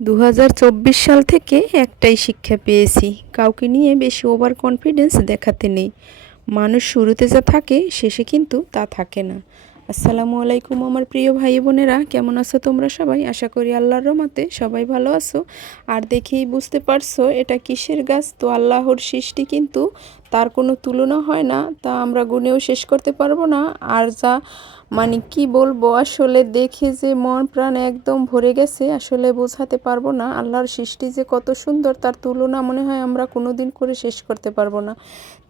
2024 সাল থেকে একটাই শিক্ষা পেয়েছি, কাউকে নিয়ে বেশি ওভার কনফিডেন্স দেখাতে নেই। মানুষ শুরুতে যা থাকে শেষে কিন্তু তা থাকে না। আসসালামু আলাইকুম আমার প্রিয় ভাই বোনেরা, কেমন আছো তোমরা সবাই? আশা করি আল্লাহর রহমতে সবাই ভালো আছো। আর দেখেই বুঝতে পারছো এটা কিসের গাছ। তো আল্লাহর সৃষ্টি কিন্তু তার কোনো তুলনা হয় না, তা আমরা গুনেও শেষ করতে পারবো না। আর যা মানে কি বলবো, আসলে দেখে যে মন প্রাণ একদম ভরে গেছে, আসলে বোঝাতে পারবো না। আল্লাহর সৃষ্টি যে কত সুন্দর তার তুলনা মনে হয় আমরা কোনোদিন করে শেষ করতে পারবো না।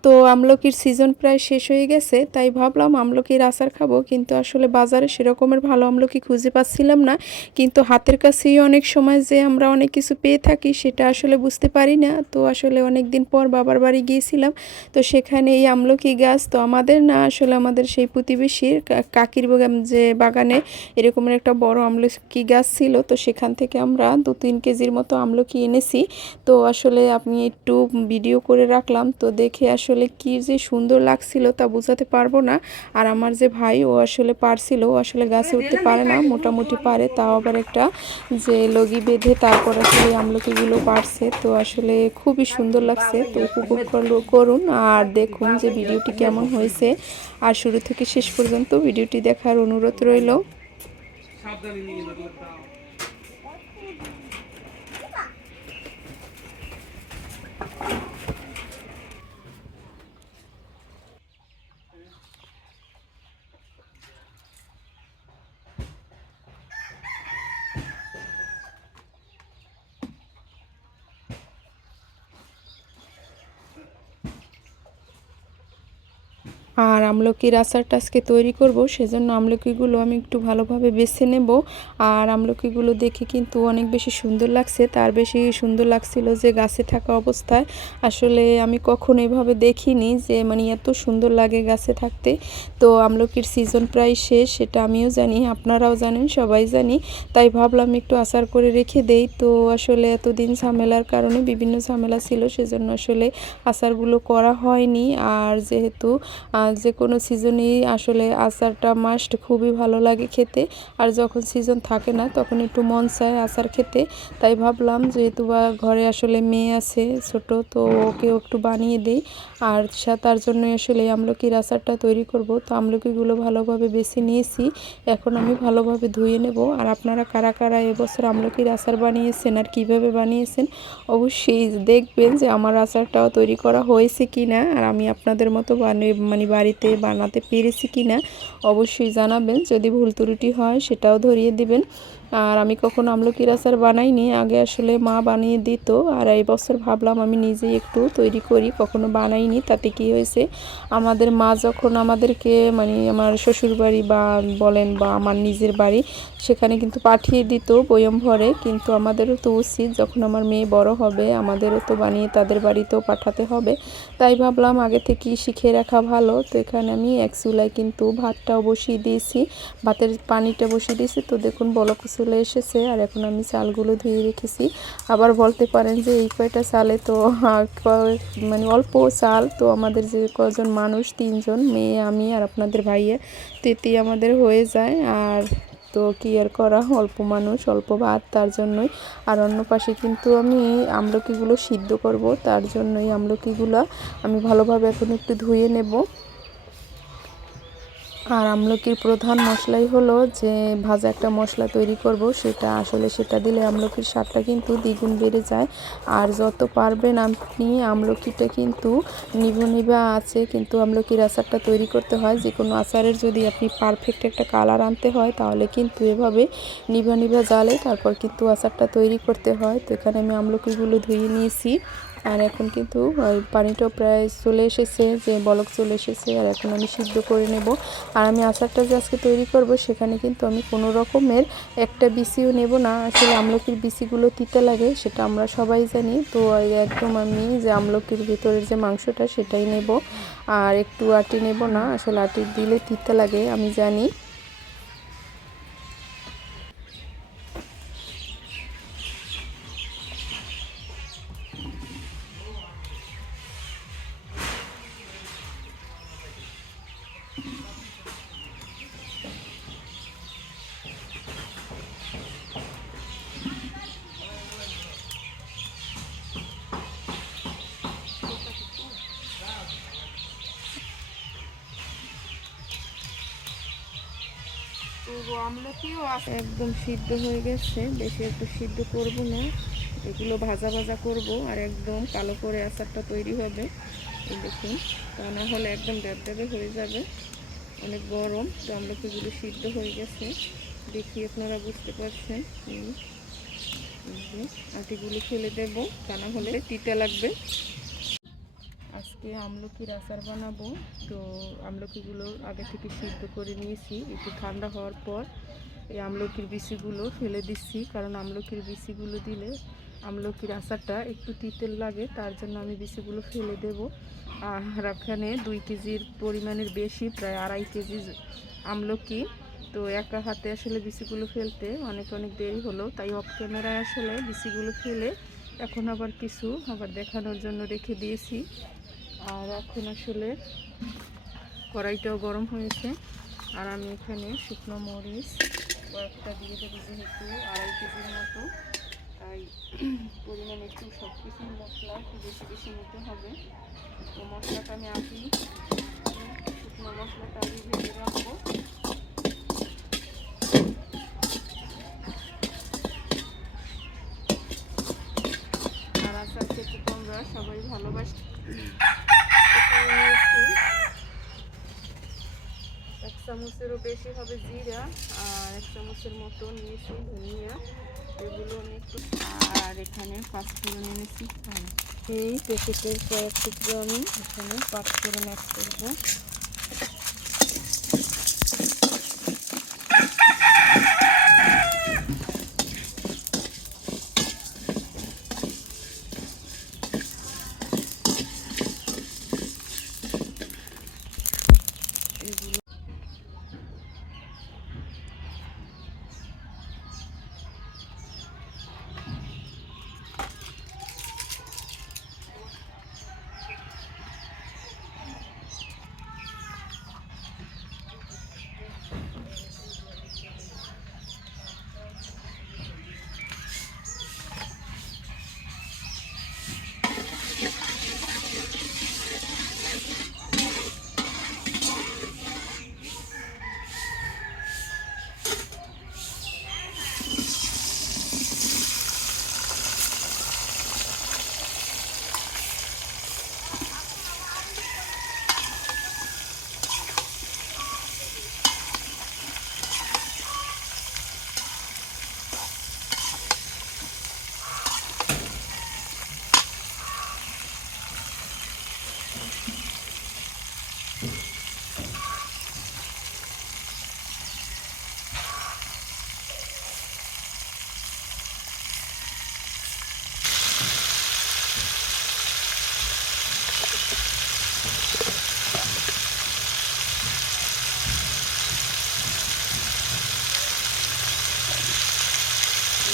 তো আমলকির সিজন প্রায় শেষ হয়ে গেছে, তাই ভাবলাম আমলকির আচার খাবো, কিন্তু আসলে বাজারে সেরকমের ভালো আমলকি খুঁজে পাচ্ছিলাম না। কিন্তু হাতের কাছেই অনেক সময় যে আমরা অনেক কিছু পেয়ে থাকি সেটা আসলে বুঝতে পারি না। তো আসলে অনেক দিন পর বাবার বাড়ি গিয়েছিলাম, তো সেখানে এই আমলকি গাছ তো আমাদের না, আসলে আমাদের সেই প্রতিবেশীর কাকির যে বাগানে এরকমের একটা বড় আমলকি গাছ ছিল। তো সেখান থেকে আমরা 2-3 কেজির মতো আমলকি এনেছি। তো আসলে আমি একটু ভিডিও করে রাখলাম, তো দেখে আসলে কি যে সুন্দর লাগছিল তা বোঝাতে পারবো না। আর আমার যে ভাই, ও আসলে পারছিল, ও আসলে গাছে উঠতে পারে না, মোটামুটি পারে, তাও আবার একটা যে লগি বেঁধে তারপর আসলে আমলকিগুলো পারছে। তো আসলে খুবই সুন্দর লাগছে। তো উপভোগ করুন আর দেখুন যে ভিডিওটি কেমন হয়েছে। আর শুরু থেকে শেষ পর্যন্ত ভিডিওটি দেখার অনুরোধ রইল। আর আমলকির আচারটা আজকে তৈরি করব, সেজন্য আমলকিগুলো আমি একটু ভালোভাবে বেছে নেব। আর আমলকিগুলো দেখে কিন্তু অনেক বেশি সুন্দর লাগছে, তার বেশি সুন্দর লাগছিল যে গাছে থাকা অবস্থায়। আসলে আমি কখনো এভাবে দেখিনি যে মানে এত সুন্দর লাগে গাছে থাকতে। তো আমলকির সিজন প্রায় শেষ, সেটা আমিও জানি, আপনারাও জানেন, সবাই জানি। তাই ভাবলাম একটু আচার করে রেখে দেই। তো আসলে এতদিন ঝামেলার কারণে, বিভিন্ন ঝামেলা ছিল, সেজন্য আসলে আচারগুলো করা হয়নি। আর যেহেতু যে কোনো সিজনেই আসলে আচারটা মাস্ট, খুবই ভালো লাগে খেতে। আর যখন সিজন থাকে না তখন একটু মন চায় আচার খেতে। তাই ভাবলাম যেহেতু বা ঘরে আসলে মেয়ে আছে ছোট, তো ওকেও একটু বানিয়ে দিই। আর তার জন্য আসলে আমলকির আচারটা তৈরি করব। তো আমলকিগুলো ভালোভাবে বেছে নিয়েছি, এখন আমি ভালোভাবে ধুয়ে নেব। আর আপনারা কারা কারা এবছর আমলকির আচার বানিয়েছেন আর কিভাবে বানিয়েছেন অবশ্যই দেখবেন যে আমার আচারটাও তৈরি করা হয়েছে কি না, আর আমি আপনাদের মতো মানে বাড়িতে বানাতে পেরেছি কি না অবশ্যই জানাবেন। যদি ভুল ত্রুটি হয় সেটাও ধরিয়ে দিবেন। আর আমি কখনো আমলকির আচার বানাইনি, আগে আসলে মা বানিয়ে দিত। আর এই বছর ভাবলাম আমি নিজেই একটু তৈরি করি, কখনো বানাইনি। তাতে কি হয়েছে, আমাদের মা যখন আমাদেরকে মানে আমার শ্বশুর বাড়ি বা বলেন বা আমার নিজের বাড়ি, সেখানে কিন্তু পাঠিয়ে দিত বয়ম ভরে। কিন্তু আমাদেরও তো উচিত, যখন আমার মেয়ে বড় হবে আমাদেরও তো বানিয়ে তাদের বাড়িতেও পাঠাতে হবে। তাই ভাবলাম আগে থেকেই শিখে রাখা ভালো। তো এখানে আমি এক চুলায় কিন্তু ভাতটাও বসিয়ে দিয়েছি, ভাতের পানিটা বসিয়ে দিয়েছি। তো দেখুন বলক চলে এসেছে। আর এখন আমি চালগুলো ধুয়ে রেখেছি। আবার বলতে পারেন যে এই কয়টা চালে তো মানে অল্প চাল। তো আমাদের যে কজন মানুষ, 3 জন, মেয়ে, আমি আর আপনাদের ভাইয়া, তো এতেই আমাদের হয়ে যায়। আর তো কি আর করা, অল্প মানুষ অল্প ভাত, তার জন্যই। আর অন্য পাশে কিন্তু আমি আমলকিগুলো সিদ্ধ করব, তার জন্যই আমলকিগুলো আমি ভালোভাবে এখন একটু ধুয়ে নেব। আর আমলকির প্রধান মশলাই হলো যে ভাজা একটা মশলা তৈরি করব, সেটা দিলে আমলকির স্বাদটা কিন্তু দ্বিগুণ বেড়ে যায়। আর যত পারবেন আপনি আমলকিটা কিন্তু নিভা আছে, কিন্তু আমলকির আচারটা তৈরি করতে হয়, যে কোনো আচারের যদি আপনি পারফেক্ট একটা কালার আনতে হয় তাহলে কিন্তু এভাবে নিভা জালে তারপর কিন্তু আচারটা তৈরি করতে হয়। তো এখানে আমি আমলকিগুলো ধুয়ে নিয়েছি। আর এখন কিন্তু পানিটাও প্রায় চলে এসেছে, যে বলক চলে এসেছে। আর এখন আমি সিদ্ধ করে নেব। আর আমি আচারটা যে আজকে তৈরি করব সেখানে কিন্তু আমি কোনো রকমের একটা বিচিও নেব না। আসলে আমলকির বিচিগুলো তিতা লাগে, সেটা আমরা সবাই জানি। তো একদম আমি যে আমলকির ভিতরের যে মাংসটা সেটাই নেব, আর একটু আটি নেব না। আসলে আটি দিলে তিতা লাগে আমি জানি। আমলকিও একদম সিদ্ধ হয়ে গেছে, বেশি একটু সিদ্ধ করব না, এগুলো ভাজা ভাজা করব আর একদম কালো করে আচারটা তৈরি হবে। এই দেখুন, তা না হলে একদম ড্যাবড্যাবে হয়ে যাবে, অনেক গরম। তো আমলকিগুলো সিদ্ধ হয়ে গেছে, দেখি আপনারা বুঝতে পারছেন। আটিগুলো ফেলে দেব, তা না হলে তিতা লাগবে। আজকে আমলকির আচার বানাবো। তো আমলকিগুলো আগে থেকে সিদ্ধ করে নিয়েছি, একটু ঠান্ডা হওয়ার পর এই আমলকির বিচিগুলো ফেলে দিচ্ছি, কারণ আমলকির বিচিগুলো দিলে আমলকির আচারটা একটু তিতে লাগে, তার জন্য আমি বিচিগুলো ফেলে দেব। আর এখানে 2 কেজির পরিমাণের বেশি, প্রায় 2.5 কেজি আমলকি। তো একা হাতে আসলে বিচিগুলো ফেলতে অনেক দেরি হলো, তাই অফ ক্যামেরায় আসলে বিচিগুলো ফেলে এখন আবার কিছু দেখানোর জন্য রেখে দিয়েছি। আর এখন আসলে কড়াইটাও গরম হয়েছে, আর আমি এখানে শুকনো মরিচ কয়েকটা দিয়ে দেবো, যেহেতু 2.5 কেজির মতো, তাই পরিমাণে একটু সব কিছুর মশলা একটু বেশি বেশি নিতে হবে। তো মশলাটা আমি আগেই শুকনো মশলাটা আগে ভেজে রাখবো। আর আচার খেতে তোমরা সবাই ভালোবাসি। 1 চামচেরও বেশি হবে জিরা, আর 1 চামচের মতো নিয়েছি ধনিয়া, এগুলো আমি একটু, আর এখানে 5 ফোড়ন এনেছি। এই প্যাকেটের কয়েক টুকরো আমি এখানে 5 ফোড়ন অ্যাড করবো।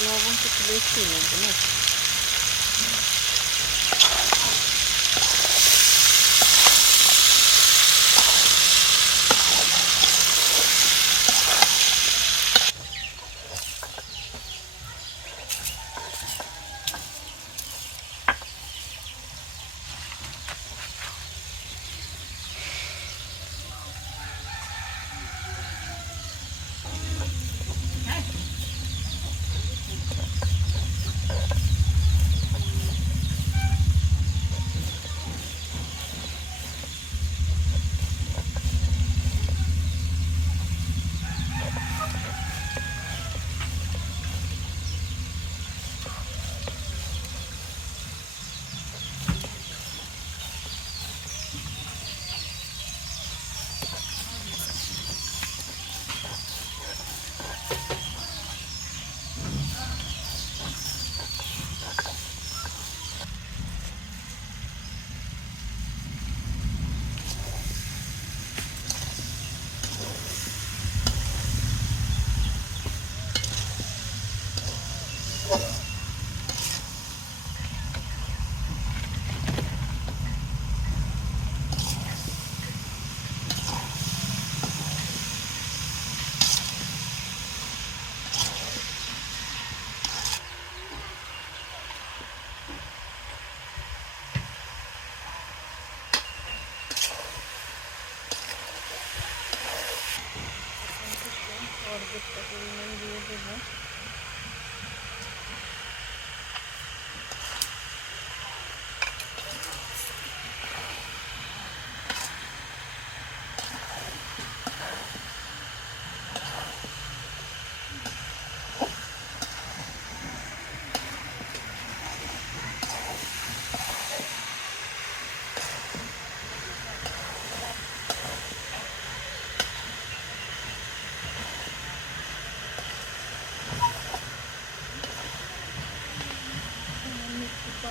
লবণ একটু বেশি লাগবে না?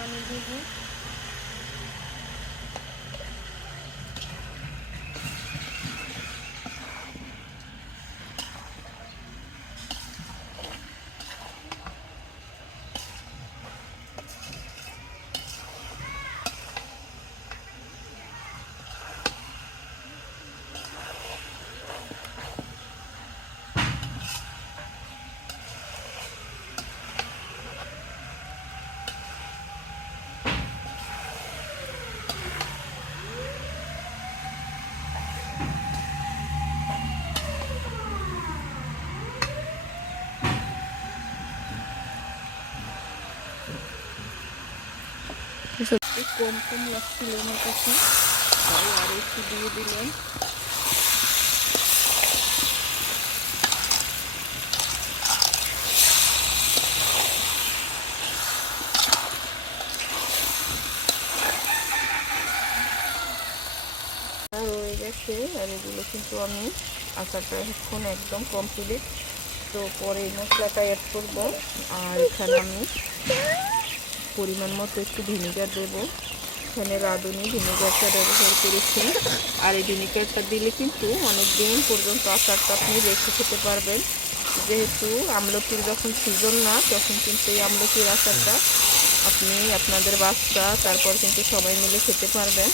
পানি দেব। কম কম লাগছিল আমার কাছে, তাই আর একটু দিয়ে দিলাম। আর রয়ে গেছে, আর এগুলো কিন্তু আমি আচারটা এখন একদম কমপ্লিট। তো পরে মশলাটা অ্যাড করব। আর এখানে আমি পরিমাণ মতো একটু ভিনেগার দেবো। এখানে রাঁধুনি ভিনেগারটা ব্যবহার করেছি। আর এই ভিনেগারটা দিলে কিন্তু অনেক দিন পর্যন্ত আচারটা আপনি রেখে খেতে পারবেন। যেহেতু আমলকির যখন সিজন না, তখন কিন্তু এই আমলকির আচারটা আপনি আপনাদের বাচ্চা তারপর কিন্তু সবাই মিলে খেতে পারবেন।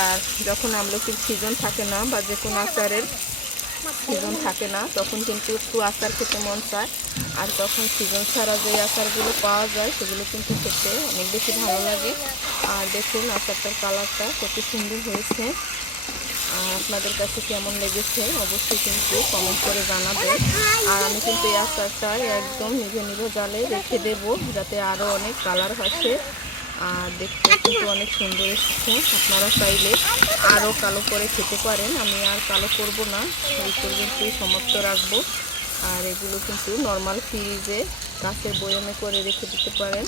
আর যখন আমলকির সিজন থাকে না বা যে কোনো আচারের সিজন থাকে না, তখন কিন্তু একটু আচার খেতে মন চায়। আর তখন সিজন ছাড়া যে আচারগুলো পাওয়া যায় সেগুলো কিন্তু খেতে অনেক বেশি ভালো লাগে। আর দেখুন আচারটার কালারটা কত সুন্দর হয়েছে। আর আপনাদের কাছে কেমন লেগেছে অবশ্যই কিন্তু কমেন্ট করে জানাবেন। আর আমি কিন্তু এই আচারটা একদম নিভে নিভে জালে রেখে দেবো, যাতে আরও অনেক কালার আসে। আর দেখতে কিন্তু অনেক সুন্দর এসেছে। আপনারা চাইলে আরও কালো করে খেতে পারেন, আমি আর কালো করব না, এই পর্যন্তই সমাপ্ত রাখবো। আর এগুলো কিন্তু নর্মাল ফ্রিজে কাঁচের বয়ামে করে রেখে দিতে পারেন।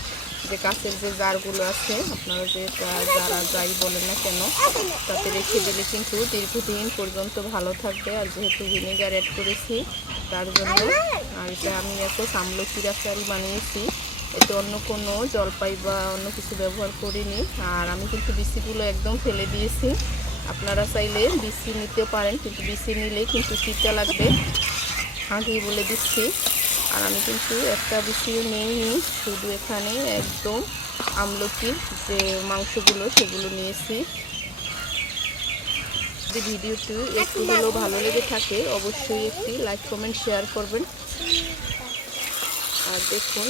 যে কাঁচের যে জারগুলো আছে, আপনারা যে যারা যাই বলেন না কেন, তাতে রেখে দিলে কিন্তু দীর্ঘদিন পর্যন্ত ভালো থাকবে। আর যেহেতু ভিনেগার অ্যাড করেছি তার জন্য। আর এটা আমি এখন আমলকির আচারই বানিয়েছি, এতে অন্য কোনো জলপাই বা অন্য কিছু ব্যবহার করিনি। আর আমি কিন্তু বিচিগুলো একদম ফেলে দিয়েছি। আপনারা চাইলে বিচি নিতে পারেন, কিন্তু বিচি নিলে কিন্তু চিটা লাগবে, আগেই বলে দিচ্ছি। আর আমি কিন্তু একটা বিচিও নিইনি, শুধু এখানে একদম আমলকির যে মাংসগুলো সেগুলো নিয়েছি। যদি ভিডিওটি একটু হলেও ভালো লেগে থাকে অবশ্যই একটি লাইক কমেন্ট শেয়ার করবেন। আর দেখুন